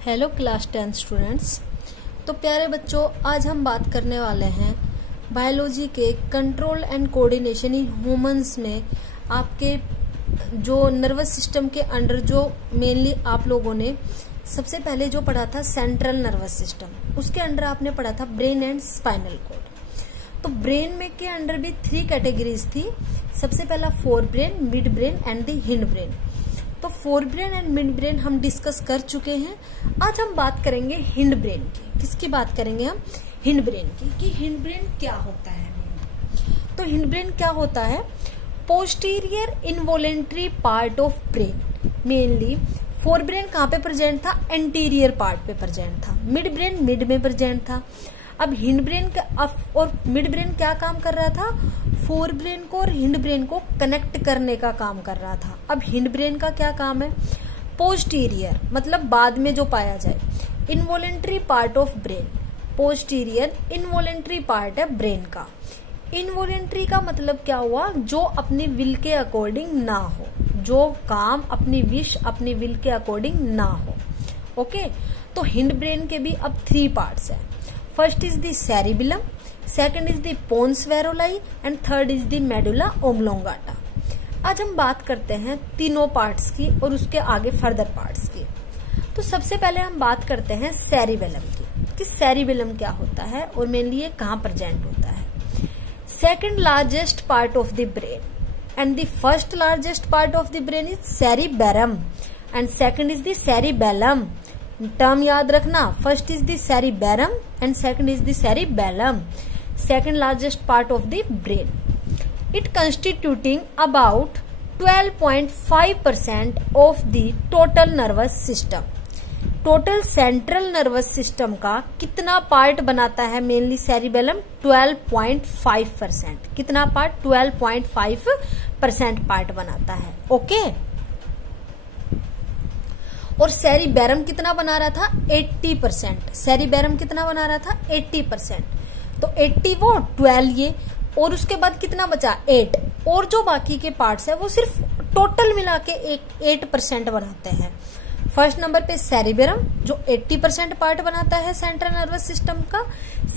Hello class 10 students. तो प्यारे बच्चों, आज हम बात करने वाले हैं बायोलॉजी के control and coordination in humans में आपके जो नर्वस सिस्टम के अंडर जो मेनली आप लोगों ने सबसे पहले जो पढ़ा था सेंट्रल नर्वस सिस्टम, उसके अंडर आपने पढ़ा था ब्रेन एंड स्पाइनल कॉर्ड। तो ब्रेन में के अंडर भी 3 कैटेगरीज थी। सबसे पहला forebrain, midbrain and the hindbrain. तो forebrain and midbrain हम डिस्कस कर चुके हैं। आज हम बात करेंगे हिंड ब्रेन की। किसकी बात करेंगे हम? हिंड ब्रेन की, कि हिंड ब्रेन क्या होता है। तो हिंड ब्रेन क्या होता है? Posterior involuntary part of brain. Mainly fore brain कहाँ पे प्रेजेंट था? एंटीरियर पार्ट पे प्रेजेंट था। मिड ब्रेन मिड में प्रेजेंट था। अब हिंड ब्रेन और मिड ब्रेन क्या काम कर रहा था? फोर ब्रेन को और हिंड ब्रेन को कनेक्ट करने का काम कर रहा था। अब हिंड ब्रेन का क्या काम है? पोस्टीरियर मतलब बाद में जो पाया जाए, involuntary part of brain. Posterior involuntary part है ब्रेन का। इनवॉलेंट्री का मतलब क्या हुआ? जो अपनी विल के अकॉर्डिंग ना हो, जो काम अपनी विश अपनी विल के अकॉर्डिंग ना हो। ओके, तो हिंड ब्रेन के भी अब 3 पार्ट्स है। First is the cerebellum, second is the pons varolii and third is the medulla oblongata. आज हम बात करते हैं तीनों पार्ट्स की और उसके आगे फर्दर पार्ट्स की। तो सबसे पहले हम बात करते हैं सेरिबेलम की, कि सेरिबेलम क्या होता है और मेनली ये कहाँ प्रेजेंट होता है। Second largest part of the brain and the first largest part of the brain is cerebrum and second is the cerebellum. Term याद रखना, first is the cerebrum and second is the cerebellum. Second largest part of the brain. It constituting about 12.5% of the total nervous system. Total central nervous system का कितना part बनाता है? Mainly cerebellum 12.5%। कितना part? 12.5% part बनाता है। Okay, और cerebrum कितना बना रहा था? 80%। सेरिबेरम कितना बना रहा था? 80%। तो 80 वो 12 ये, और उसके बाद कितना बचा? 8। और जो बाकी के पार्ट्स है वो सिर्फ टोटल मिला के 8% बनाते हैं। फर्स्ट नंबर पे सेरिबेरम जो 80% पार्ट बनाता है सेंट्रल नर्वस सिस्टम का।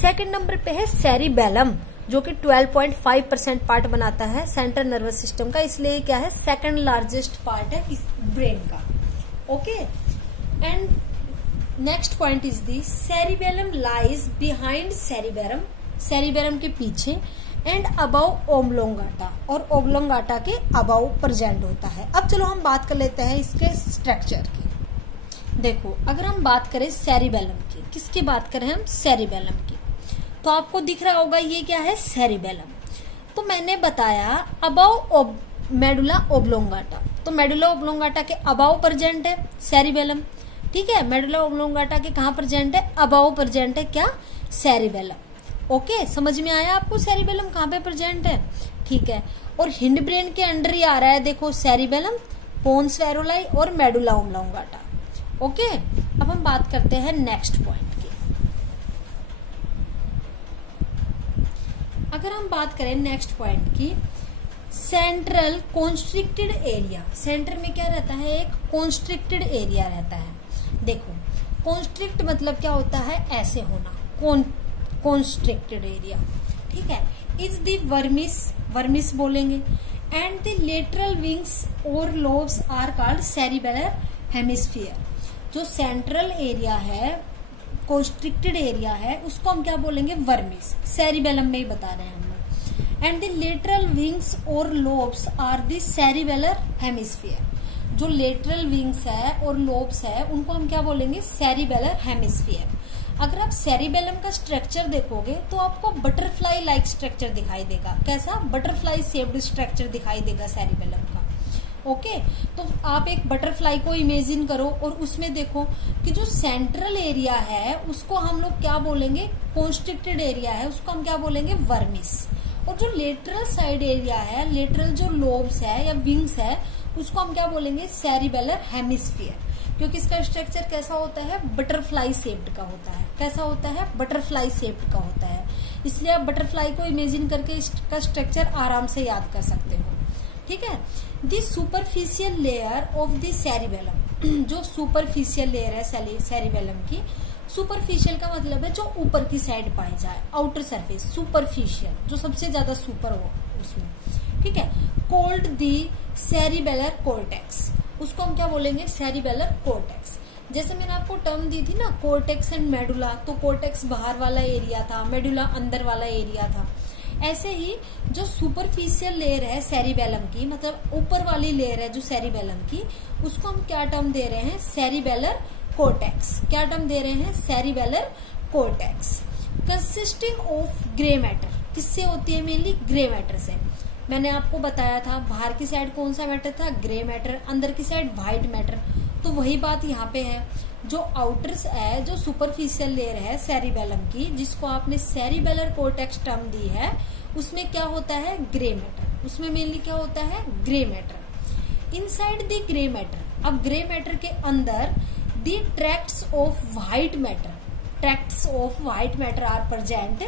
सेकंड नंबर पे है सेरिबेलम जो कि 12.5% पार्ट बनाता है सेंट्रल नर्वस सिस्टम का। इसलिए क्या है? सेकंड लार्जेस्ट पार्ट है इस ब्रेन का। Okay, and next point is the cerebellum lies behind cerebrum, cerebrum के पीछे, एंड अबव ओब्लोंगाटा, और ओब्लोंगाटा के अबव प्रेजेंट होता है। अब चलो हम बात कर लेते हैं इसके स्ट्रक्चर की। देखो, अगर हम बात करें सेरिबेलम की, किसकी बात करें हम? सेरिबेलम की। तो आपको दिख रहा होगा ये क्या है? सेरिबेलम। तो मैंने बताया अबव मेडुला ओब्लोंगाटा, तो मेडुला ओब्लोंगाटा के अबव प्रेजेंट है सेरिबेलम। ठीक है, मेडुला ओब्लोंगाटा के कहाँ प्रेजेंट है? अबव प्रेजेंट है क्या? सेरिबेलम। ओके, समझ में आया आपको सेरिबेलम कहाँ पे प्रेजेंट है? ठीक है, और हिंड ब्रेन के अंडर ही आ रहा है, देखो, सेरिबेलम, पोन्स वेरोलाई और मेडुला ओब्लोंगाटा। ओके, अब हम बात करते हैं नेक्स्ट पॉइंट की। अगर हम बात करें नेक्स्ट पॉइंट की, सेंट्रल कॉन्स्ट्रिक्टेड एरिया। सेंटर में क्या रहता है? एक कॉन्स्ट्रिक्टेड एरिया रहता है। देखो, कॉन्स्ट्रिक्ट मतलब क्या होता है? ऐसे होना, कॉन्स्ट्रिक्टेड एरिया। ठीक है, इज द वर्मिस, वर्मिस बोलेंगे, एंड द लेटरल विंग्स और lobes are called cerebellar hemisphere. जो सेंट्रल एरिया है, कॉन्स्ट्रिक्टेड एरिया है, उसको हम क्या बोलेंगे? वर्मिस। सेरिबेलम में ही बता रहे हैं हम लोग। एंड द लेटरल विंग्स और lobes are the cerebellar hemisphere. जो लेटरल विंग्स है और लोब्स है उनको हम क्या बोलेंगे? Cerebellar hemisphere. अगर आप सेरिबेलम का स्ट्रक्चर देखोगे तो आपको बटरफ्लाई लाइक स्ट्रक्चर दिखाई देगा। कैसा? बटरफ्लाई शेप्ड स्ट्रक्चर दिखाई देगा सेरिबेलम का। ओके, तो आप एक बटरफ्लाई को इमेजिन करो और उसमें देखो कि जो सेंट्रल एरिया है उसको हम लोग क्या बोलेंगे? कॉन्स्ट्रिक्टेड एरिया है, उसको हम क्या बोलेंगे? वर्मिस। और जो लेटरल साइड एरिया है, लेटरल जो लोब्स है या विंग्स है, उसको हम क्या बोलेंगे? Cerebellar hemisphere. क्योंकि इसका स्ट्रक्चर कैसा होता है? बटरफ्लाई शेप्ड का होता है। कैसा होता है? बटरफ्लाई शेप्ड का होता है। इसलिए आप बटरफ्लाई को इमेजिन करके इसका स्ट्रक्चर आराम से याद कर सकते हो। ठीक है, the superficial layer of the cerebellum जो सुपरफिशियल लेयर है सेरिबेलम की, सुपरफिशियल का मतलब है जो ऊपर की साइड पाई जाए, आउटर सरफेस, सुपरफिशियल जो सबसे ज्यादा सुपर हो उसमें, ठीक है। कोल्ड दी सेरिबेलर कॉर्टेक्स, उसको हम क्या बोलेंगे, सेरिबेलर कॉर्टेक्स। जैसे मैंने आपको टर्म दी थी ना कॉर्टेक्स एंड मेडुला, तो कॉर्टेक्स बाहर वाला एरिया था, मेडुला अंदर वाला एरिया था। ऐसे ही जो सुपरफिशियल लेयर है सेरिबेलम की, मतलब ऊपर वाली लेयर है जो सेरिबेलम की, उसको हम क्या टर्म दे रहे हैं, सेरिबेलर कॉर्टेक्स। क्या टर्म दे रहे हैं, cerebellar cortex. Consisting of grey matter, किससे होती है, मेनली ग्रे मैटर से। मैंने आपको बताया था बाहर की साइड कौन सा मैटर था, ग्रे मैटर, अंदर की साइड व्हाइट मैटर। तो वही बात यहाँ पे है, जो आउटर है, जो सुपरफिशियल लेयर है सेरिबेलम की, जिसको आपने सेरिबेलर कॉर्टेक्स टर्म दी है, उसमें क्या होता है, ग्रे मैटर। उसमें मेनली क्या होता है, grey matter. Inside the grey matter, अब ग्रे मैटर के अंदर the tracts of white matter, tracts of white matter are present,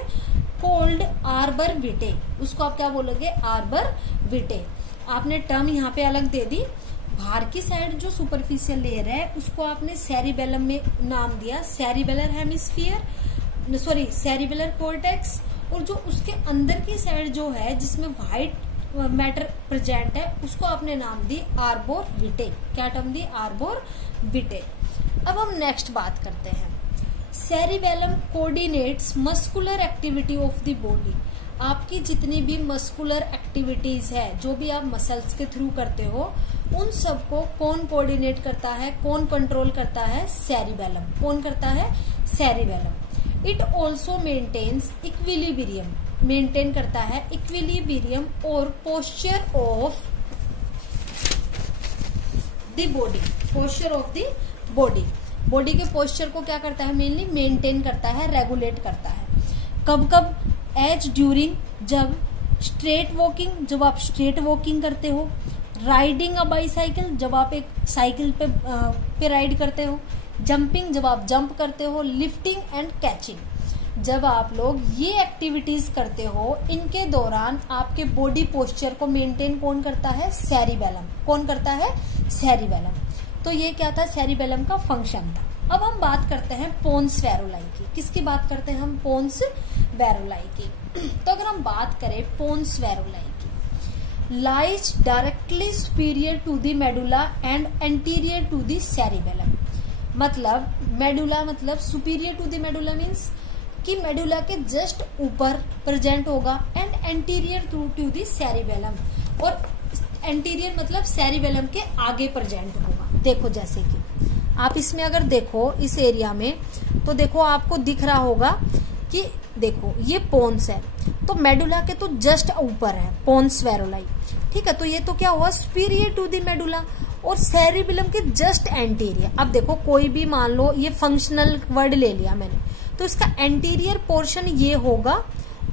called arbor vitae. उसको आप क्या बोलोगे, आर्बर विटे। आपने टर्म यहाँ पे अलग दे दी। बाहर की साइड जो सुपरफिशियल लेयर है उसको आपने सेरिबेलम में नाम दिया cerebellar hemisphere, sorry cerebellar cortex. और जो उसके अंदर की साइड जो है जिसमें व्हाइट मैटर प्रेजेंट है, उसको आपने नाम दी आर्बर विटे। क्या टर्म दी, आर्बर विटे। अब हम नेक्स्ट बात करते हैं, cerebellum coordinates muscular activity of the body. आपकी जितनी भी मस्कुलर एक्टिविटीज है, जो भी आप मसल्स के थ्रू करते हो, उन सबको कौन कोऑर्डिनेट करता है, कौन कंट्रोल करता है, सेरिबेलम। कौन करता है, cerebellum. It also maintains equilibrium, maintain करता है इक्विलिब्रियम और posture of the body, posture of the body. Body के पोस्चर को क्या करता है, मेनली मेंटेन करता है, रेगुलेट करता है। कब कब, एज ड्यूरिंग, जब स्ट्रेट वॉकिंग, जब आप स्ट्रेट वॉकिंग करते हो, राइडिंग अ बाईसाइकिल, जब आप एक साइकिल पे राइड करते हो, जंपिंग, जब आप जंप करते हो, लिफ्टिंग एंड कैचिंग, जब आप लोग ये एक्टिविटीज करते हो, इनके दौरान आपके बॉडी पोस्चर को मेंटेन कौन करता है, सेरिबेलम। कौन करता है, सेरिबेलम। तो ये क्या था, सेरिबेलम का फंक्शन था। अब हम बात करते हैं पोन्स वेरोलाई की। किसकी बात करते हैं हम, पोन्स वेरोलाई की। तो अगर हम बात करें पोन्स वेरोलाई की, lies directly superior to the medulla and anterior to the cerebellum. मतलब मेडुला मतलब superior to the medulla means कि मेडुला के जस्ट ऊपर प्रेजेंट होगा, and anterior to the cerebellum, और एंटीरियर मतलब सेरिबेलम के आगे प्रेजेंट होगा। देखो जैसे कि आप इसमें अगर देखो इस एरिया में, तो देखो आपको दिख रहा होगा कि देखो ये पोन्स है, तो मेडुला के तो जस्ट ऊपर है पोन्स वेरोलाई, ठीक है। तो ये तो क्या हुआ, सुपीरियर टू द मेडुला, और सेरिबेलम के जस्ट एंटीरियर। अब देखो कोई भी मान लो ये फंक्शनल वर्ड ले लिया मैंने, तो इसका एंटीरियर पोर्शन ये होगा,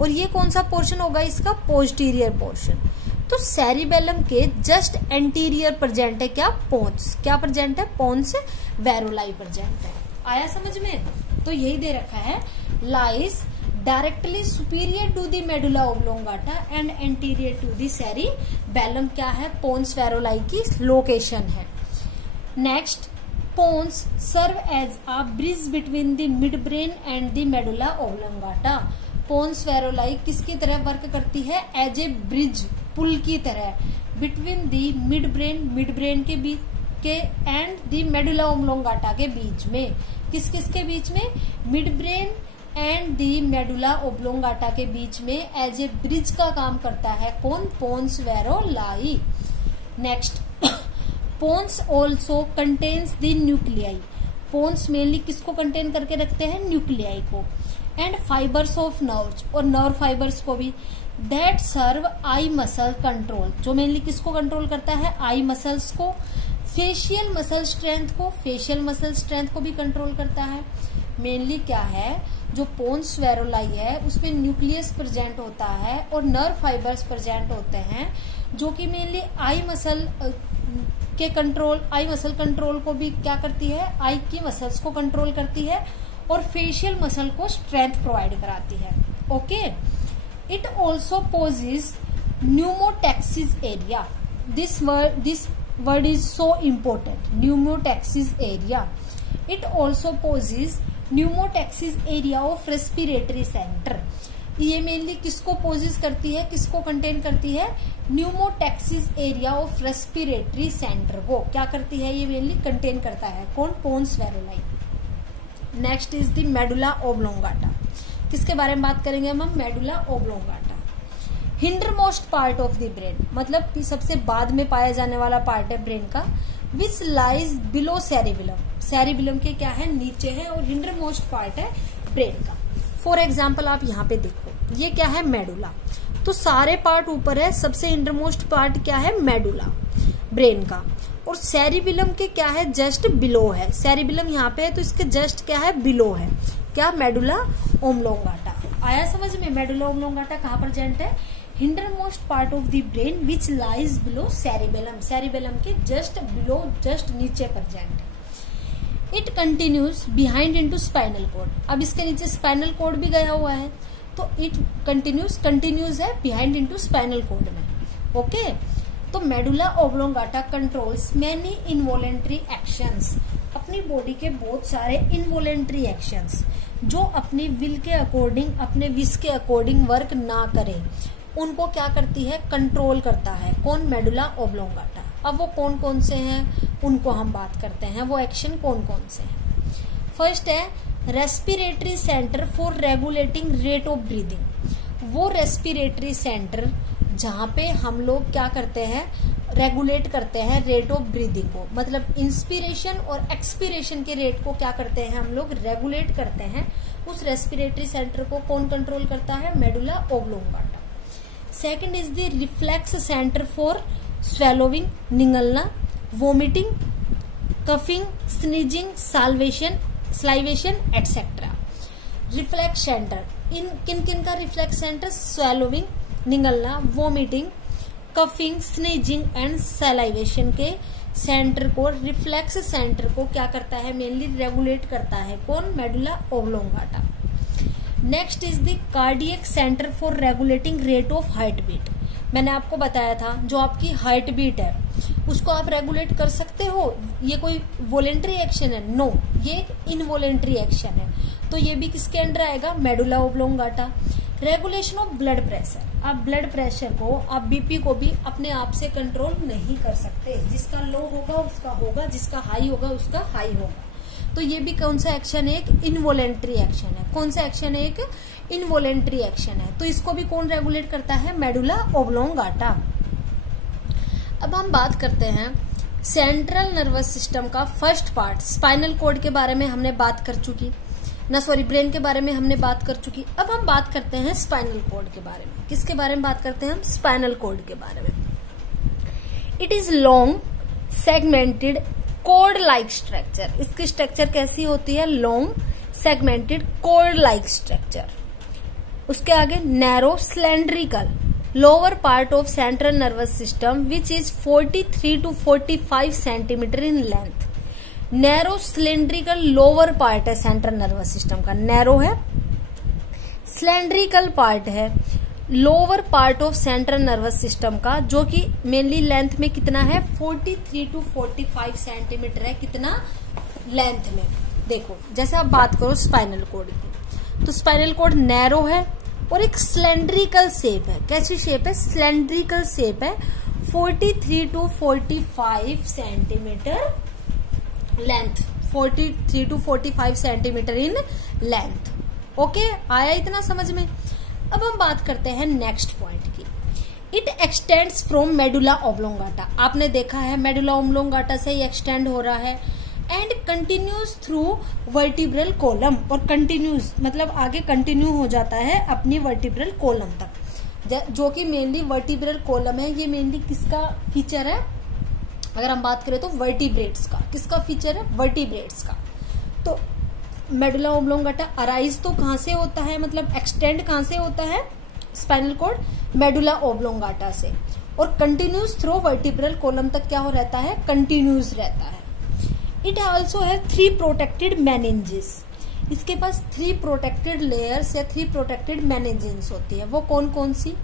और ये कौन सा पोर्शन होगा, इसका पोस्टीरियर पोर्शन। तो सेरिबेलम के जस्ट एंटीरियर प्रेजेंट है क्या, पोन्स। क्या प्रेजेंट है, पोन्स वेरोलाई प्रेजेंट है। आया समझ में। तो यही दे रखा है, lies directly superior to the medulla oblongata and anterior to the cerebellum. क्या है, पोन्स वेरोलाई की लोकेशन है। Next, pons serve as a bridge between the midbrain and the medulla oblongata. Pons varolii किसकी तरह work करती है, as a bridge, पुल की तरह, बिटवीन दी मिड ब्रेन के बीच के एंड दी मेडुला ओब्लोंगाटा के बीच में। किस किस के बीच में, mid brain and the medulla oblongata के बीच में एज ए ब्रिज का काम करता है कौन, pons varolii. Next, pons also contains the nuclei. Pons mainly किसको कंटेन करके रखते हैं, न्यूक्लियाई को, एंड फाइबर्स ऑफ नर्व्स, और नर्व फाइबर्स को भी, that serve eye muscle control, जो मेनली किसको कंट्रोल करता है, आई मसल्स को, फेशियल मसल स्ट्रेंथ को, फेशियल मसल स्ट्रेंथ को भी कंट्रोल करता है। मेनली क्या है, जो पोन्स वेरोलाई है उसमें न्यूक्लियस प्रेजेंट होता है और नर्व फाइबर्स प्रेजेंट होते हैं, जो कि मेनली आई मसल के कंट्रोल, आई मसल कंट्रोल को भी क्या करती है, आई की मसल्स को कंट्रोल करती है, और फेशियल मसल को स्ट्रेंथ प्रोवाइड कराती है। Okay, it also possesses pneumotaxis area. This word is so important, pneumotaxis area. It also poses pneumotaxis area of respiratory center. ये मेनली किसको पोजेस करती है, किसको कंटेन करती है, न्यूमोटैक्सिस एरिया ऑफ रेस्पिरेटरी सेंटर को क्या करती है, ये मेनली कंटेन करता है कौन, pons varolii. Next is the medulla oblongata. किसके बारे में बात करेंगे हम, medulla oblongata. Hindermost part of the brain, मतलब सबसे बाद में पाया जाने वाला पार्ट है ब्रेन का. विच लाइज बिलो सेरिबेलम, सेरिबेलम के क्या है, नीचे है, और हिंडर मोस्ट पार्ट है ब्रेन का. फॉर एग्जाम्पल आप यहाँ पे देखो, ये क्या है, मेडुला. तो सारे पार्ट ऊपर है, सबसे इंडरमोस्ट पार्ट क्या है, मेडुला ब्रेन का. और सेरिबेलम के क्या है, जस्ट बिलो है. सेरिबेलम यहाँ पे है तो इसके जस्ट क्या है, बिलो है क्या, मेडुला ओब्लोंगाटा. आया समझ में, मेडुला ओब्लोंगाटा कहाँ प्रेजेंट है, hindermost part of the brain which lies below cerebellum, cerebellum के जस्ट बिलो, जस्ट नीचे प्रेजेंट है. It continues behind into spinal cord. अब इसके नीचे स्पाइनल कॉर्ड भी गया हुआ है, तो इट कंटिन्यूज है बिहाइंड इनटू स्पाइनल कॉर्ड में. ओके, तो medulla oblongata controls many involuntary actions, अपनी बॉडी के बहुत सारे इनवॉलेंट्री एक्शंस जो अपनी विल के अकॉर्डिंग, अपने विश के अकॉर्डिंग वर्क ना करें, उनको क्या करती है, कंट्रोल करता है कौन, मेडुला ओब्लोंगाटा. अब वो कौन कौन से हैं उनको हम बात करते हैं, वो एक्शन कौन कौन से हैं. फर्स्ट है respiratory centre for regulating rate of breathing. वो रेस्पिरेटरी सेंटर जहां पे हम लोग क्या करते हैं, रेगुलेट करते हैं रेट ऑफ ब्रीदिंग को, मतलब इंस्पिरेशन और एक्सपिरेशन के रेट को क्या करते हैं हम लोग, रेगुलेट करते हैं. उस रेस्पिरेटरी सेंटर को कौन कंट्रोल करता है, medulla oblongata. Second is the reflex centre for swallowing, निगलना, vomiting, coughing, sneezing, salivation etcetera. Reflex centre, इन किन किन का रिफ्लेक्स सेंटर, स्वेलोविंग, निगलना, vomiting, coughing, sneezing and salivation के सेंटर को, रिफ्लेक्स सेंटर को क्या करता है, मेनली रेगुलेट करता है कौन, medulla oblongata. Next is the cardiac centre for regulating rate of heart beat. मैंने आपको बताया था जो आपकी हार्ट बीट है उसको आप रेगुलेट कर सकते हो. ये कोई वॉलेंट्री एक्शन है, नो, ये एक इनवॉलेंट्री एक्शन है. तो ये भी किसके अंडर आएगा, medulla oblongata. Regulation of blood pressure, आप ब्लड प्रेशर को, आप बीपी को भी अपने आप से कंट्रोल नहीं कर सकते. जिसका लो होगा उसका होगा, जिसका हाई होगा उसका हाई होगा. तो ये भी कौन सा एक्शन है, एक इनवॉलेंट्री एक्शन है. कौन सा एक्शन है, एक इनवॉलेंट्री एक्शन है. तो इसको भी कौन रेगुलेट करता है, मेडुला ओब्लोंगाटा. अब हम बात करते हैं सेंट्रल नर्वस सिस्टम का फर्स्ट पार्ट. स्पाइनल कॉर्ड के बारे में हमने बात कर चुकी ना, सॉरी, ब्रेन के बारे में हमने बात कर चुकी. अब हम बात करते हैं स्पाइनल कॉर्ड के बारे में. किसके बारे में बात करते हैं हम, स्पाइनल कॉर्ड के बारे में. It is long segmented cord like structure. इसकी स्ट्रक्चर कैसी होती है, long segmented cord like structure. उसके आगे narrow cylindrical lower part of central nervous system which is 43 to 45 centimetre in length. Narrow cylindrical lower part है central nervous system का, narrow है, cylindrical part है lower part of central nervous system का, जो कि mainly length में कितना है, 43 to 45 सेंटीमीटर है. कितना लेंथ में. देखो जैसे आप बात करो स्पाइनल कॉर्ड की, तो स्पाइनल कॉर्ड नैरो है और एक स्लेंड्रिकल शेप है. कैसी शेप है, स्लेंड्रिकल शेप है. 43 to 45 centimetre length, 43 to 45 centimetre in length. Okay, आया इतना समझ में. अब हम बात करते हैं नेक्स्ट पॉइंट की. It extends from medulla oblongata. आपने देखा है मेडुला ओब्लोंगाटा से ही एक्सटेंड हो रहा है. And continues through vertebral column, और कंटिन्यूज मतलब आगे कंटिन्यू हो जाता है अपनी वर्टिब्रल कॉलम तक, जो कि मेनली वर्टिब्रल कॉलम है. ये मेनली किसका फीचर है, अगर हम बात करें तो वर्टिब्रेट्स का. किसका फीचर है, वर्टिब्रेट्स का. तो मेडुला ओब्लोंगाटा अराइज तो कहां से होता है, मतलब एक्सटेंड कहां से होता है, स्पाइनल कॉर्ड मेडुला ओब्लोंगाटा से, और कंटिन्यूज थ्रू वर्टिब्रल कॉलम तक क्या हो रहता है, कंटिन्यूज रहता है. इट ऑल्सो है 3 प्रोटेक्टेड मेनिंजेस. इसके पास 3 प्रोटेक्टेड लेयर्स या 3 प्रोटेक्टेड मेनिंजेस होती है. वो कौन कौन सी,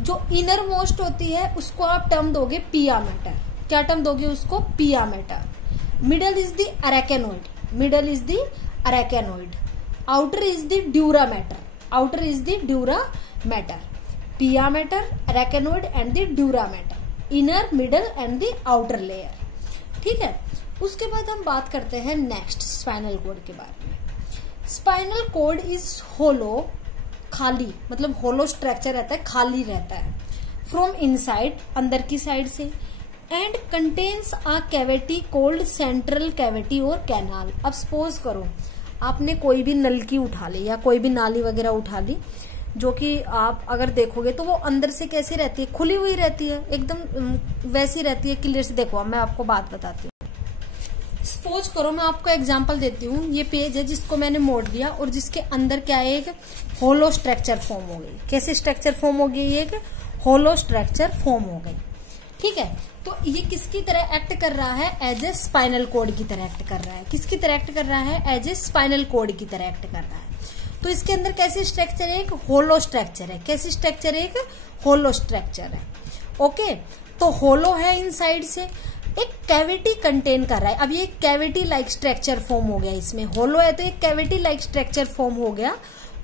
जो इनर मोस्ट होती है उसको आप टर्म दोगे पिया मैटर. क्या टर्म दोगे उसको, pia mater. Middle is the arachnoid, middle is the arachnoid. Outer is the dura mater, outer is the dura mater. Pia mater, arachnoid and the dura mater, inner, middle and the outer layer. ठीक है, उसके बाद हम बात करते हैं next spinal cord के बारे में। स्पाइनल कॉर्ड इज होलो, खाली, मतलब होलो स्ट्रक्चर रहता है, खाली रहता है। फ्रॉम इनसाइड, अंदर की साइड से। And contains a cavity cold central cavity और कैनाल। अब सपोज करो आपने कोई भी नलकी उठा ली या कोई भी नाली वगैरह उठा ली, जो कि आप अगर देखोगे तो वो अंदर से कैसी रहती है, खुली हुई रहती है, एकदम वैसी रहती है, क्लियर से देखो। मैं आपको बात बताती हूँ। सपोज करो मैं आपको एग्जांपल देती हूँ, ये पेज है जिसको मैंने मोड़ दिया और जिसके अंदर क्या है, एक होलो स्ट्रक्चर फॉर्म हो गई। कैसे स्ट्रक्चर फॉर्म हो गई, एक होलो स्ट्रक्चर फॉर्म हो गई। ठीक है, तो ये किसकी तरह एक्ट कर रहा है, एज ए स्पाइनल कॉर्ड की तरह एक्ट कर रहा है। किसकी तरह एक्ट कर रहा है, एज ए स्पाइनल कॉर्ड की तरह एक्ट कर रहा है। तो इसके अंदर कैसी स्ट्रक्चर है, एक होलो स्ट्रक्चर है। कैसी स्ट्रक्चर है, एक होलो स्ट्रक्चर है। ओके, तो होलो है इनसाइड से, एक कैविटी कंटेन कर रहा है। अब ये कैविटी लाइक स्ट्रक्चर फॉर्म हो गया, इसमें होलो है तो एक कैविटी लाइक स्ट्रक्चर फॉर्म हो गया।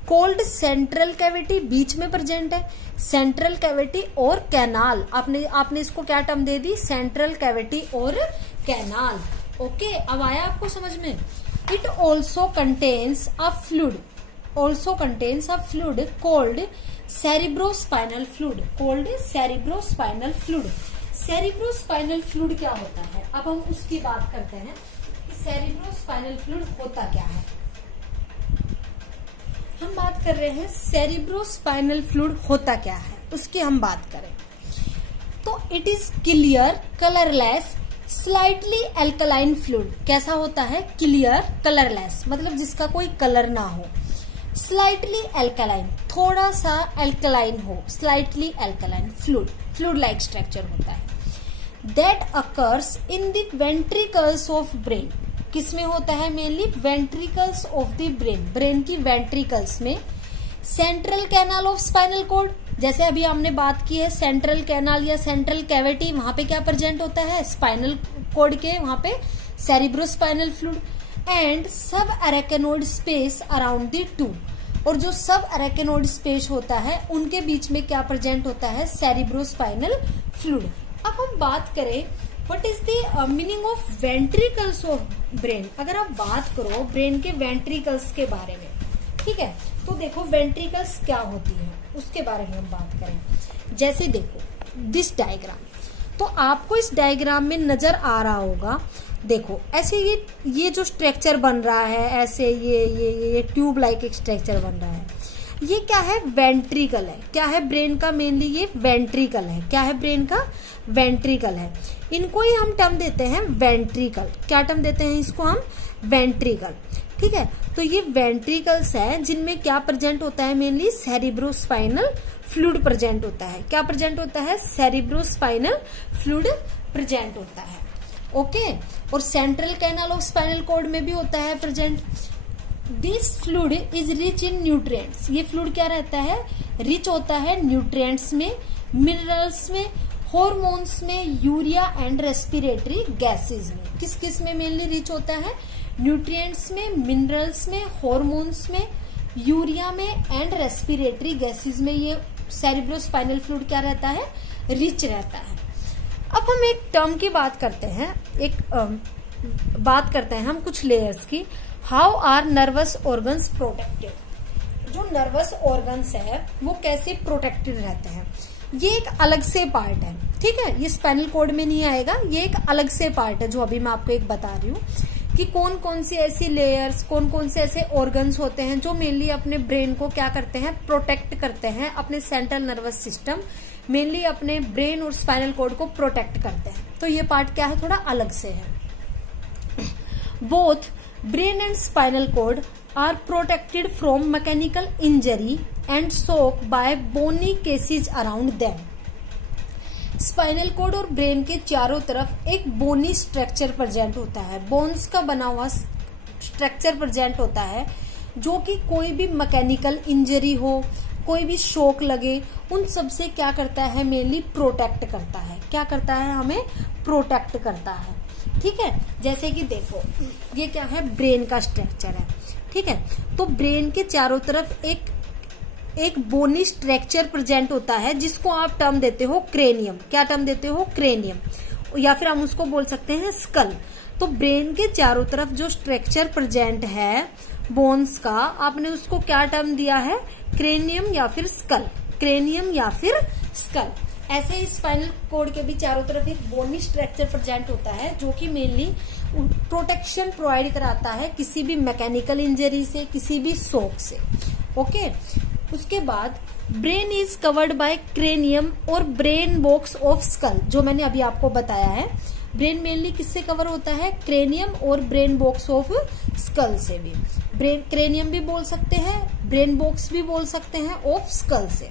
कोल्ड सेंट्रल कैविटी, बीच में प्रेजेंट है, सेंट्रल कैविटी और कैनाल। आपने इसको क्या टर्म दे दी, सेंट्रल कैविटी और कैनाल। ओके, अब आया आपको समझ में। It also contains a fluid, also contains a fluid cold cerebrospinal fluid, cold cerebrospinal fluid. Cerebrospinal fluid क्या होता है, अब हम उसकी बात करते हैं कि सेरिब्रोस्पाइनल फ्लूइड होता क्या है। हम बात कर रहे हैं सेरिब्रोस्पाइनल फ्लूइड होता क्या है, उसकी हम बात करें तो it is clear colourless slightly alkaline fluid. कैसा होता है, क्लियर कलरलेस, मतलब जिसका कोई कलर ना हो। स्लाइटली एल्कलाइन, थोड़ा सा एल्कलाइन हो, slightly alkaline fluid, fluid like structure होता है। That occurs in the ventricles of brain, किसमें होता है, mainly ventricles of the brain, brain की वेंट्रिकल्स में। Central canal of spinal cord, जैसे अभी हमने बात की है सेंट्रल कैनाल या सेंट्रल कैविटी, वहां पे क्या प्रेजेंट होता है, स्पाइनल कॉर्ड के वहां पे सेरिब्रोस्पाइनल फ्लूइड। एंड सब अरेकेनोइड स्पेस अराउंड द टू, और जो सब अरेकेनोइड स्पेस होता है उनके बीच में क्या प्रेजेंट होता है, सेरिब्रोस्पाइनल फ्लूइड। अब हम बात करें what is the meaning of ventricles of brain. अगर आप बात करो ब्रेन के वेंट्रिकल्स के बारे में, ठीक है, तो देखो वेंट्रिकल्स क्या होती है उसके बारे में हम बात करें। जैसे देखो दिस डायग्राम, तो आपको इस डायग्राम में नजर आ रहा होगा, देखो ऐसे ये जो स्ट्रक्चर बन रहा है, ऐसे ये ट्यूब लाइक एक स्ट्रक्चर बन रहा है, ये क्या है, वेंट्रिकल है। क्या है ब्रेन का, मेनली ये वेंट्रिकल है। क्या है ब्रेन का, वेंट्रिकल है। इनको ही हम टर्म देते हैं वेंट्रिकल। क्या टर्म देते हैं इसको हम, वेंट्रिकल। ठीक है, तो ये वेंट्रिकल्स है जिनमें क्या प्रेजेंट होता है, मेनली सेरिब्रोस्पाइनल फ्लूइड प्रेजेंट होता है। क्या प्रेजेंट होता है, सेरिब्रोस्पाइनल फ्लूइड प्रेजेंट होता है। ओके, और central canal of spinal cord में भी होता है present. This fluid is rich in nutrients, ये फ्लूइड क्या रहता है, रिच होता है न्यूट्रिएंट्स में, मिनरल्स में, हॉर्मोन्स में, यूरिया एंड रेस्पिरेटरी गैसेज में। किस किस में मेनली रिच होता है, न्यूट्रिएंट्स में, मिनरल्स में, हॉर्मोन्स में, यूरिया में एंड रेस्पिरेटरी गैसेज में ये सेरिब्रोस्पाइनल फ्लूइड क्या रहता है, रिच रहता है। अब हम एक टर्म की बात करते हैं, बात करते हैं हम कुछ लेयर्स की। How are nervous organs protected, जो नर्वस ऑर्गन्स है वो कैसे प्रोटेक्टेड रहते हैं, ये एक अलग से पार्ट है। ठीक है, ये स्पाइनल कॉर्ड में नहीं आएगा, ये एक अलग से पार्ट है जो अभी मैं आपको एक बता रही हूँ कि कौन कौन सी ऐसी लेयर्स, कौन कौन से ऐसे ऑर्गन्स होते हैं जो मेनली अपने ब्रेन को क्या करते हैं, प्रोटेक्ट करते हैं, अपने सेंट्रल नर्वस सिस्टम मेनली अपने ब्रेन और स्पाइनल कॉर्ड को प्रोटेक्ट करते हैं। तो ये पार्ट क्या है, थोड़ा अलग से है। Both brain and spinal cord are protected from mechanical injury and shock by bony cases around them. Spinal cord और ब्रेन के चारों तरफ एक बोनी स्ट्रक्चर प्रेजेंट होता है, बोन्स का बना हुआ स्ट्रक्चर प्रेजेंट होता है, जो कि कोई भी मैकेनिकल इंजरी हो कोई भी शॉक लगे, उन सब से क्या करता है, मेनली प्रोटेक्ट करता है। क्या करता है, हमें प्रोटेक्ट करता है। ठीक है, जैसे कि देखो ये क्या है, ब्रेन का स्ट्रक्चर है। ठीक है, तो ब्रेन के चारों तरफ एक बोनी स्ट्रक्चर प्रेजेंट होता है जिसको आप टर्म देते हो क्रेनियम। क्या टर्म देते हो, क्रेनियम, या फिर हम उसको बोल सकते हैं स्कल। तो ब्रेन के चारों तरफ जो स्ट्रक्चर प्रेजेंट है बोन्स का, आपने उसको क्या टर्म दिया है, क्रेनियम या फिर स्कल, क्रेनियम या फिर स्कल। ऐसे ही स्पाइनल कॉर्ड के भी चारों तरफ एक बोनी स्ट्रक्चर प्रेजेंट होता है जो कि मेनली प्रोटेक्शन प्रोवाइड कराता है किसी भी मैकेनिकल इंजरी से, किसी भी शॉक से। ओके, उसके बाद brain is covered by cranium और ब्रेन बॉक्स ऑफ स्कल, जो मैंने अभी आपको बताया है। ब्रेन मेनली किससे कवर होता है, क्रेनियम और ब्रेन बॉक्स ऑफ स्कल से भी। ब्रेन क्रेनियम भी बोल सकते हैं, ब्रेन बॉक्स भी बोल सकते हैं ऑफ स्कल से।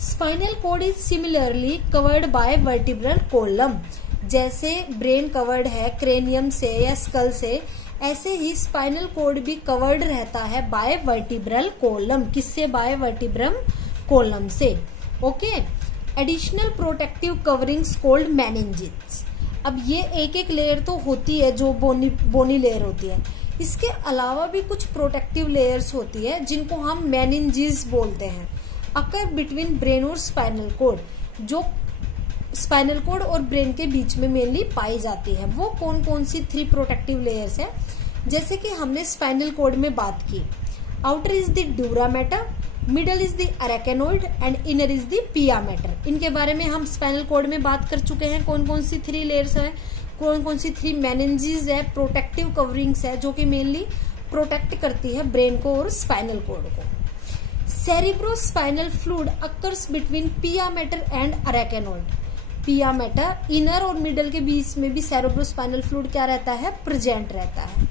Spinal cord is similarly covered by vertebral column. जैसे ब्रेन कवर्ड है क्रेनियम से या स्कल से, ऐसे ही स्पाइनल कॉर्ड भी कवर्ड रहता है बाय वर्टिब्रल कॉलम। किससे, बाय वर्टिब्रम कॉलम से। Okay, additional protective coverings called meninges. अब ये एक एक लेयर तो होती है जो बोनी लेयर होती है, इसके अलावा भी कुछ प्रोटेक्टिव लेयर्स होती है जिनको हम मेनिंजेस बोलते हैं। अकर बिटवीन ब्रेन और स्पाइनल कॉर्ड, जो स्पाइनल कॉर्ड और ब्रेन के बीच में मेनली पाई जाती है। वो कौन कौन सी 3 प्रोटेक्टिव लेयर्स है, जैसे कि हमने स्पाइनल कॉर्ड में बात की, outer is the dura mater, middle is the arachnoid and inner is the pia mater. इनके बारे में हम स्पाइनल कॉर्ड में बात कर चुके हैं। कौन कौन सी 3 लेयर्स है, कौन कौन सी 3 मेनिंजेस है, प्रोटेक्टिव कवरिंग्स है जो कि मेनली प्रोटेक्ट करती है ब्रेन को और स्पाइनल कॉर्ड को। सेरिब्रोस्पाइनल फ्लूइड अकर्स बिटवीन पिया मैटर एंड अरेकेनोइड। पिया मैटर, इनर और मिडल के बीच में भी सेरिब्रोस्पाइनल फ्लूइड क्या रहता है, प्रेजेंट रहता है।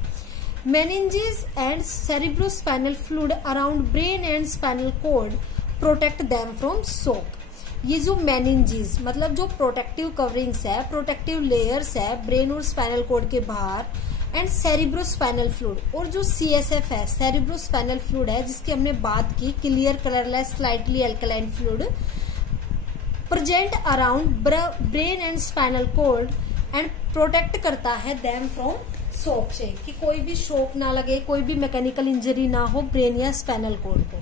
Meninges and cerebrospinal fluid around brain and spinal cord protect them from shock. ये जो मेनिंजेस मतलब जो प्रोटेक्टिव कवरिंग्स है, प्रोटेक्टिव लेयर्स है ब्रेन और स्पाइनल कॉर्ड के बाहर, एंड सेरिब्रोस्पाइनल फ्लूइड, और जो CSF है सेरिब्रोस्पाइनल फ्लूइड है जिसकी हमने बात की, clear colourless slightly alkaline fluid, present around brain and spinal cord and protect करता है देम फ्रॉम शॉक से, कि कोई भी शॉक ना लगे, कोई भी मैकेनिकल इंजरी ना हो ब्रेन या स्पाइनल कॉर्ड को।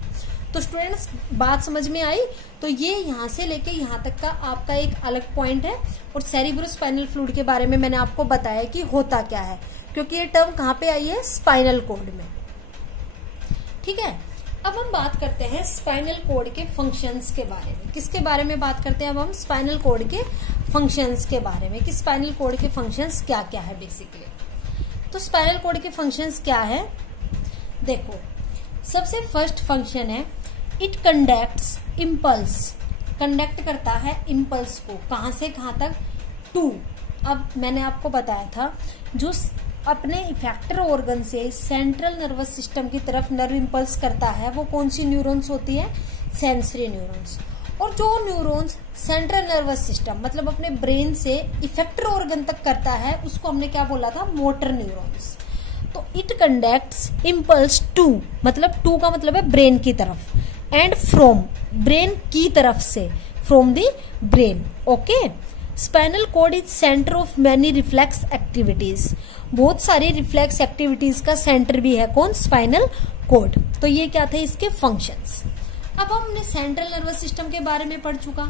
तो स्टूडेंट्स बात समझ में आई। तो ये यहाँ से लेके यहाँ तक का आपका एक अलग पॉइंट है। और सेरिब्रोस्पाइनल फ्लूइड के बारे में मैंने आपको बताया कि होता क्या है, क्योंकि ये टर्म कहाँ पे आई है, स्पाइनल कॉर्ड में। ठीक है, अब हम बात करते हैं स्पाइनल कॉर्ड के फंक्शंस के बारे में। किसके बारे में बात करते हैं अब हम, स्पाइनल कॉर्ड के फंक्शंस के बारे में, कि स्पाइनल कॉर्ड के फंक्शंस क्या क्या है बेसिकली। तो स्पाइनल कॉर्ड के फंक्शंस क्या है, देखो सबसे फर्स्ट फंक्शन है इट कंडक्ट्स इम्पल्स। कंडक्ट करता है इम्पल्स को, कहां से कहां तक, टू। अब मैंने आपको बताया था जो अपने इफेक्टर ऑर्गन से सेंट्रल नर्वस सिस्टम की तरफ नर्व इम्पल्स करता है वो कौन सी न्यूरॉन्स होती है, सेंसरी न्यूरॉन्स। और जो न्यूरॉन्स सेंट्रल नर्वस सिस्टम मतलब अपने ब्रेन से इफेक्टर ऑर्गन तक करता है उसको हमने क्या बोला था, मोटर न्यूरॉन्स। तो इट कंडक्ट्स इम्पल्स टू, मतलब टू का मतलब है ब्रेन की तरफ, एंड फ्रॉम ब्रेन की तरफ से, from the brain. Okay, spinal cord is centre of many reflex activities. बहुत सारी रिफ्लेक्स एक्टिविटीज का सेंटर भी है कौन, स्पाइनल कॉर्ड। तो ये क्या थे इसके फंक्शंस। अब हमने सेंट्रल नर्वस सिस्टम के बारे में पढ़ चुका।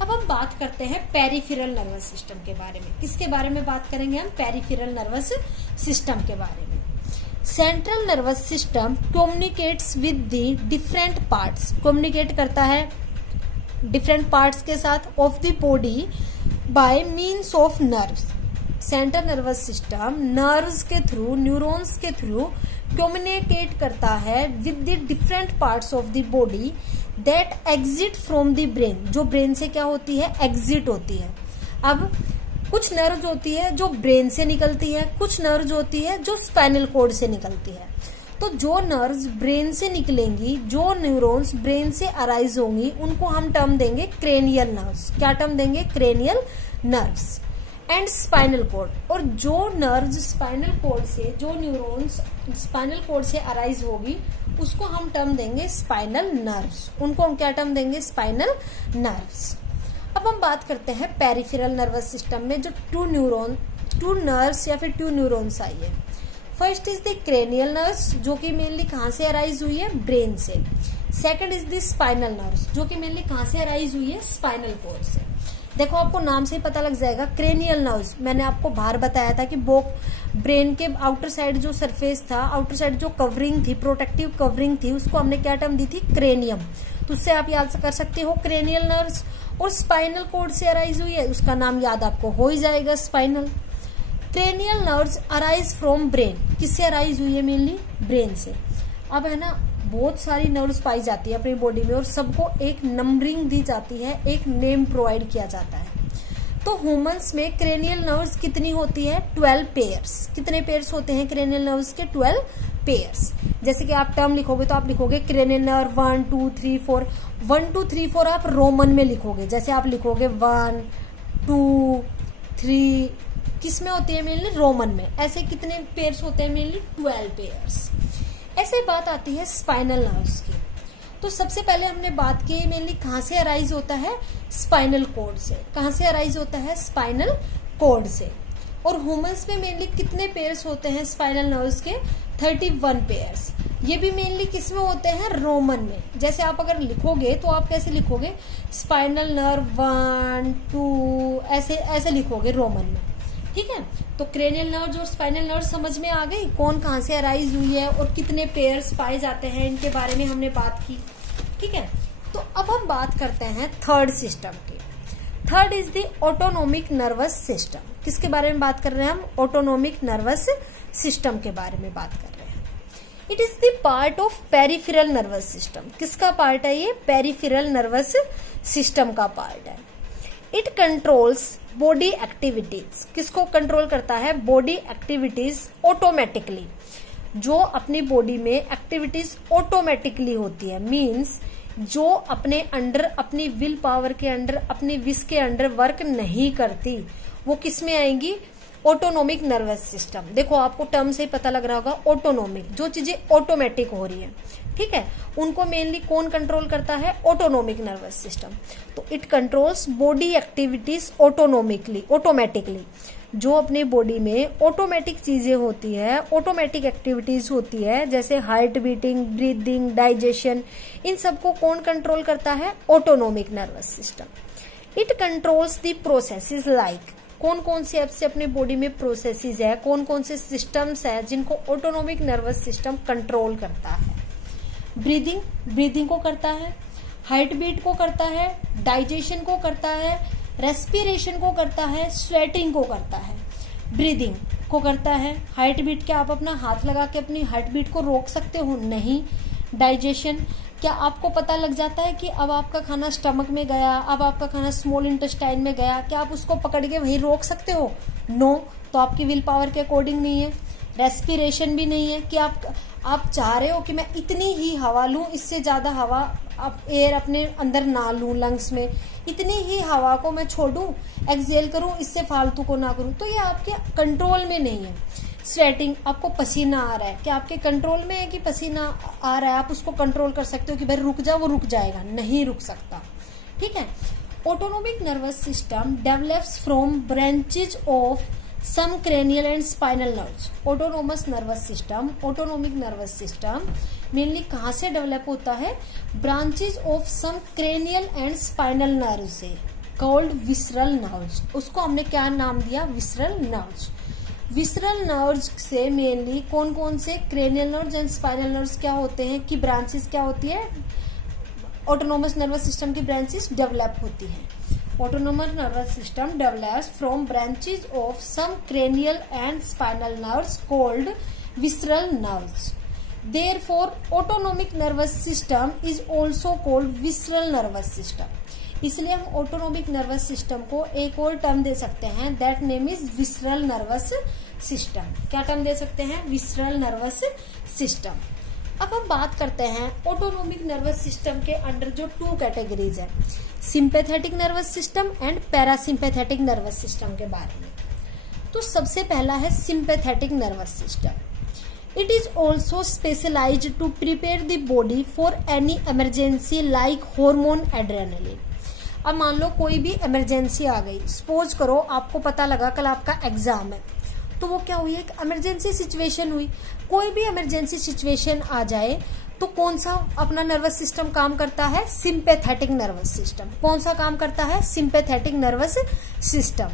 अब हम बात करते हैं पेरिफेरल नर्वस सिस्टम के बारे में। किसके बारे में बात करेंगे हम, पेरिफेरल नर्वस सिस्टम के बारे में। Central nervous system communicates with the different parts, communicate करता है डिफरेंट पार्ट्स के साथ of the body by means of nerves. Central nervous system nerves के थ्रू, न्यूरॉन्स के थ्रू कम्युनिकेट करता है with the different parts of the body that exit from the brain, जो brain से क्या होती है, एग्जिट होती है। अब कुछ नर्व्स होती है जो ब्रेन से निकलती है, कुछ नर्व्स होती है जो स्पाइनल कॉर्ड से निकलती है। तो जो नर्व्स ब्रेन से निकलेंगी, जो न्यूरॉन्स ब्रेन से अराइज होंगी, उनको हम टर्म देंगे क्रेनियल नर्व्स। क्या टर्म देंगे, cranial nerves. And spinal cord, और जो नर्व्स स्पाइनल कॉर्ड से, जो न्यूरॉन्स स्पाइनल कॉर्ड से अराइज होगी उसको हम टर्म देंगे स्पाइनल नर्व्स। उनको हम क्या टर्म देंगे? Spinal nerves. अब हम बात करते हैं पेरिफेरल नर्वस सिस्टम में जो टू नर्व्स या फिर टू न्यूरॉन्स आई है। First is the cranial nerves जो कि मेनली कहां से अराइज हुई है? ब्रेन से। Second is the spinal nerves जो कि मेनली कहां से अराइज हुई है? स्पाइनल कॉर्ड से। देखो आपको नाम से ही पता लग जाएगा। क्रेनियल नर्व्स मैंने आपको बाहर बताया था कि ब्रेन के आउटर साइड जो सरफेस था, आउटर साइड जो कवरिंग थी, प्रोटेक्टिव कवरिंग थी, उसको हमने क्या टर्म दी थी? क्रेनियम। तो उससे आप याद कर सकते हो क्रेनियल नर्व्स। और स्पाइनल कॉर्ड से अराइज हुई है, उसका नाम याद आपको हो ही जाएगा, spinal. Cranial nerves arise from brain. किससे अराइज हुई है? मेनली ब्रेन से। अब है ना, बहुत सारी नर्व्स पाई जाती है अपनी बॉडी में और सबको एक नंबरिंग दी जाती है, एक नेम प्रोवाइड किया जाता है। तो ह्यूमंस में क्रेनियल नर्व्स कितनी होती है? 12 पेयर्स। कितने पेयर्स होते हैं क्रेनियल नर्व्स के? 12 पेयर्स। जैसे कि आप टर्म लिखोगे तो आप लिखोगे क्रेनियल नर्व 1 2 3 4। 1 2 3 4 आप रोमन में लिखोगे। जैसे आप लिखोगे 1 2 3, किस में होती है? मेनली रोमन में। ऐसे कितने पेयर्स होते हैं? Mainly 12 pairs. ऐसे बात आती है स्पाइनल नर्व्स की। तो सबसे पहले हमने बात की मेनली कहां से अराइज होता है? स्पाइनल कॉर्ड से। कहां से अराइज होता है? स्पाइनल कॉर्ड से। और ह्यूमंस में मेनली कितने पेयर्स होते हैं स्पाइनल नर्व्स के? 31 पेयर्स। ये भी मेनली किस में होते हैं? रोमन में। जैसे आप अगर लिखोगे तो आप कैसे लिखोगे? स्पाइनल नर्व 1 2 ऐसे लिखोगे रोमन में। ठीक है, तो क्रेनियल नर्व और स्पाइनल नर्व समझ में आ गई कौन कहां से अराइज हुई है और कितने पेयर्स पाए जाते हैं, इनके बारे में हमने बात की। ठीक है, तो अब हम बात करते हैं थर्ड सिस्टम की। Third is the autonomic nervous system. किसके बारे में बात कर रहे हैं हम? ऑटोनोमिक नर्वस सिस्टम के बारे में बात कर रहे हैं। It is the part of peripheral nervous system. किसका पार्ट है ये? पेरिफेरल नर्वस सिस्टम का पार्ट है। It controls body activities. किसको कंट्रोल करता है? Body activities automatically. जो अपनी बॉडी में एक्टिविटीज ऑटोमेटिकली होती है, मीन्स जो अपने अंडर, अपनी विल पावर के अंडर, अपनी विश के अंडर वर्क नहीं करती, वो किस में आएंगी? Autonomic nervous system. देखो आपको टर्म से ही पता लग रहा होगा, ऑटोनोमिक, जो चीजें ऑटोमेटिक हो रही है। ठीक है, उनको मेनली कौन कंट्रोल करता है? Autonomic nervous system. तो it controls body activities automatically. जो अपनी बॉडी में ऑटोमेटिक चीजें होती है, ऑटोमेटिक एक्टिविटीज होती है, जैसे हार्ट बीटिंग, ब्रीदिंग, डाइजेशन, इन सबको कौन कंट्रोल करता है? Autonomic nervous system. It controls the processes like. कौन कौन से आपसे अपनी बॉडी में प्रोसेसेस है, कौन कौन से सिस्टम्स है जिनको ऑटोनोमिक नर्वस सिस्टम कंट्रोल करता है? ब्रीदिंग को करता है, हार्ट बीट को करता है, डाइजेशन को करता है, रेस्पिरेशन को करता है, स्वेटिंग को करता है। ब्रीदिंग को करता है। हार्ट बीट, क्या आप अपना हाथ लगा के अपनी हार्ट बीट को रोक सकते हो? नहीं। डाइजेशन, क्या आपको पता लग जाता है कि अब आपका खाना स्टमक में गया, अब आपका खाना स्मॉल इंटेस्टाइन में गया, क्या आप उसको पकड़ के वहीं रोक सकते हो? नो। तो आपकी विल पावर के अकॉर्डिंग नहीं है। रेस्पिरेशन भी नहीं है कि आप चाह रहे हो कि मैं इतनी ही हवा लूं, इससे ज्यादा हवा आप एयर अपने अंदर ना लूं, लंग्स में इतनी ही हवा को मैं छोड़ूं, एक्सहेल करूं, इससे फालतू को ना करूं, तो ये आपके कंट्रोल में नहीं है। स्वेटिंग, आपको पसीना आ रहा है, क्या आपके कंट्रोल में है कि पसीना आ रहा है? आप उसको कंट्रोल कर सकते हो कि भाई रुक जा, वो रुक जाएगा? नहीं रुक सकता। ठीक है, autonomic nervous system develops from branches of some cranial and spinal nerves. Autonomic nervous system mainly कहां से डेवलप होता है? Branches of some cranial and spinal nerve से, कॉल्ड विसरल नर्व्स। उसको हमने क्या नाम दिया? Visceral nerves. विसरल नर्व्स से मेनली कौन कौन से cranial nerves and spinal nerves क्या होते हैं कि ब्रांचेस क्या होती है? ऑटोनोमस नर्वस सिस्टम की ब्रांचेस डेवलप होती है। Autonomous nervous system develops from branches of some cranial and spinal nerves called visceral nerves. Therefore, autonomic nervous system is also called visceral nervous system. इसलिए हम autonomic nervous system को एक और term दे सकते हैं, that name is visceral nervous system. क्या term दे सकते हैं? Visceral nervous system. अब हम बात करते हैं ऑटोनोमिक नर्वस सिस्टम के अंडर जो 2 कैटेगरीज है, sympathetic nervous system and parasympathetic nervous system के बारे में। तो सबसे पहला है sympathetic nervous system. It is also specialised to prepare the body for any emergency like hormone adrenaline. अब मान लो कोई भी इमरजेंसी आ गई, सपोज करो आपको पता लगा कल आपका एग्जाम है, तो वो क्या हुई, एक इमरजेंसी सिचुएशन हुई। कोई भी इमरजेंसी सिचुएशन आ जाए तो कौन सा अपना नर्वस सिस्टम काम करता है, सिंपैथेटिक नर्वस सिस्टम। कौन सा काम करता है, सिंपैथेटिक नर्वस सिस्टम।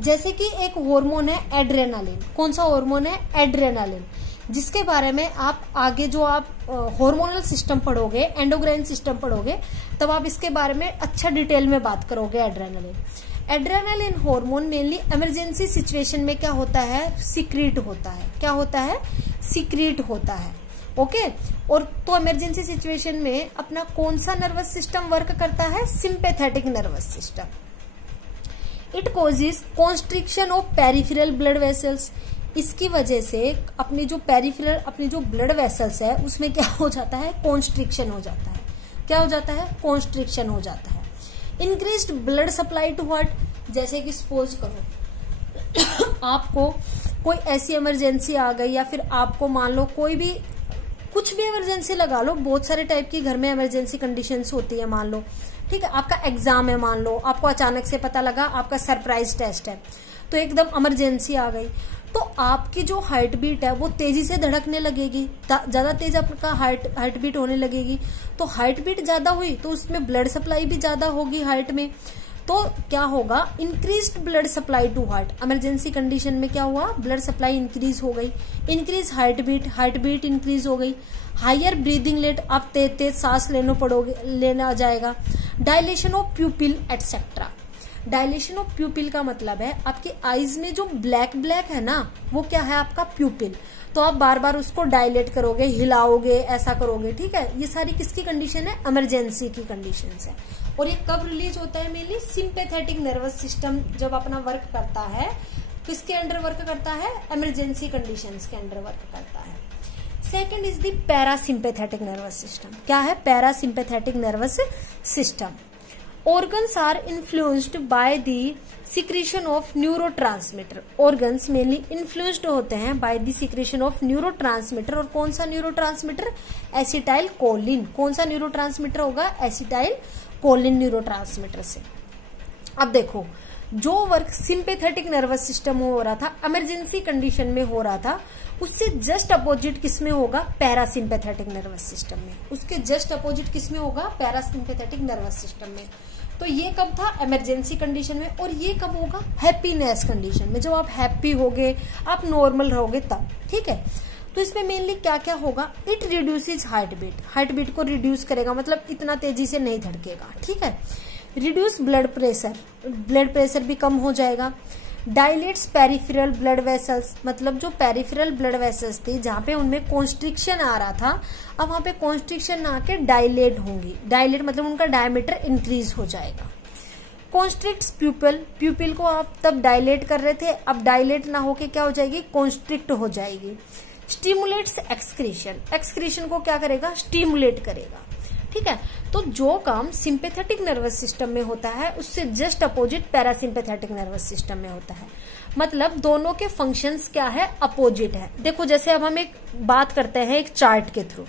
जैसे कि एक हार्मोन है एड्रेनालिन। कौन सा हार्मोन है, एड्रेनालिन, जिसके बारे में आप आगे जो आप हार्मोनल सिस्टम पढ़ोगे, एंडोक्राइन सिस्टम पढ़ोगे, तब आप इसके बारे में अच्छा डिटेल में बात करोगे। Adrenaline hormone mainly emergency situation में क्या होता है, सीक्रेट होता है। क्या होता है, सीक्रेट होता है। ओके, और तो इमरजेंसी सिचुएशन में अपना कौन सा नर्वस सिस्टम वर्क करता है, sympathetic nervous system. It causes constriction of peripheral blood vessels. इसकी वजह से अपनी जो पेरिफेरल, अपनी जो ब्लड वेसल्स है उसमें क्या हो जाता है, कॉन्स्ट्रिक्शन हो जाता है। क्या हो जाता है, कॉन्स्ट्रिक्शन हो जाता है। Increased blood supply to heart. जैसे कि सपोज करो आपको कोई ऐसी इमरजेंसी आ गई, या फिर आपको मान लो कोई भी कुछ भी इमरजेंसी लगा लो, बहुत सारे टाइप की घर में इमरजेंसी कंडीशंस होती है। मान लो ठीक है, आपका एग्जाम है, मान लो आपको अचानक से पता लगा आपका सरप्राइज टेस्ट है, तो एकदम इमरजेंसी आ गई, तो आपकी जो हार्ट बीट है वो तेजी से धड़कने लगेगी, ज्यादा तेज आपका हार्ट बीट होने लगेगी। तो हार्ट बीट ज्यादा हुई तो उसमें ब्लड सप्लाई भी ज्यादा होगी हार्ट में, तो क्या होगा, increased blood supply to heart. Emergency condition में क्या हुआ, ब्लड सप्लाई इंक्रीज हो गई, इंक्रीज हार्ट बीट इंक्रीज हो गई। हायर ब्रीदिंग रेट, आप तेज तेज सांस लेना जाएगा। Dilation of प्यूपिल etcetera. Dilation of प्यूपिल का मतलब है आपकी आईज में जो ब्लैक है ना, वो क्या है, आपका प्यूपिल। तो आप बार बार उसको डायलेट करोगे, हिलाओगे, ऐसा करोगे। ठीक है, ये सारी किसकी कंडीशन है, इमरजेंसी की कंडीशन है। और ये कब रिलीज होता है, मेनली सिंपैथेटिक नर्वस सिस्टम जब अपना वर्क करता है, किसके अंडर वर्क करता है, इमरजेंसी कंडीशंस के अंडर वर्क करता है। Second is the parasympathetic nervous system. क्या है, parasympathetic nervous system. Organs are influenced by the secretion of neurotransmitter. Organs mainly influenced होते हैं by the secretion of neurotransmitter। और कौन सा न्यूरोट्रांसमीटर, एसिटाइल कोलिन। कौन सा न्यूरोट्रांसमीटर होगा, एसिटाइल कोलिन न्यूरोट्रांसमीटर से। अब देखो, जो वर्क सिंपैथेटिक नर्वस सिस्टम में हो रहा था, इमरजेंसी कंडीशन में हो रहा था, उससे जस्ट अपोजिट किसमें होगा, पैरासिम्पैथेटिक नर्वस सिस्टम में। उसके जस्ट अपोजिट किसमें होगा, पैरासिम्पैथेटिक नर्वस सिस्टम में। तो ये कब था, इमरजेंसी कंडीशन में। और ये कब होगा, हैप्पीनेस कंडीशन में, जब आप हैप्पी होगे, आप नॉर्मल रहोगे तब। ठीक है, तो इसमें मेनली क्या क्या होगा, it reduces heartbeat. Heartbeat को रिड्यूस करेगा, मतलब इतना तेजी से नहीं धड़केगा। ठीक है, रिड्यूस ब्लड प्रेशर भी कम हो जाएगा। डायलेट्स पेरिफेरल ब्लड वेसल्स, मतलब जो पेरिफेरल ब्लड वेसल्स थी जहां पे उनमें कॉन्स्ट्रिक्शन आ रहा था, अब वहां पे कॉन्स्ट्रिक्शन ना आके डायलेट होंगी। डायलेट मतलब उनका डायमीटर इंक्रीज हो जाएगा। कॉन्स्ट्रिक्ट्स प्यूपिल को आप तब डायलेट कर रहे थे, अब डायलेट ना होके क्या हो जाएगी, कॉन्स्ट्रिक्ट हो जाएगी। स्टिमुलेट्स एक्सक्रीशन को क्या करेगा, स्टिमुलेट करेगा। ठीक है, तो जो काम सिंपैथेटिक नर्वस सिस्टम में होता है उससे just opposite parasympathetic nervous system में होता है। मतलब दोनों के फंक्शंस क्या है, अपोजिट है। देखो, जैसे अब हम एक बात करते हैं एक चार्ट के थ्रू।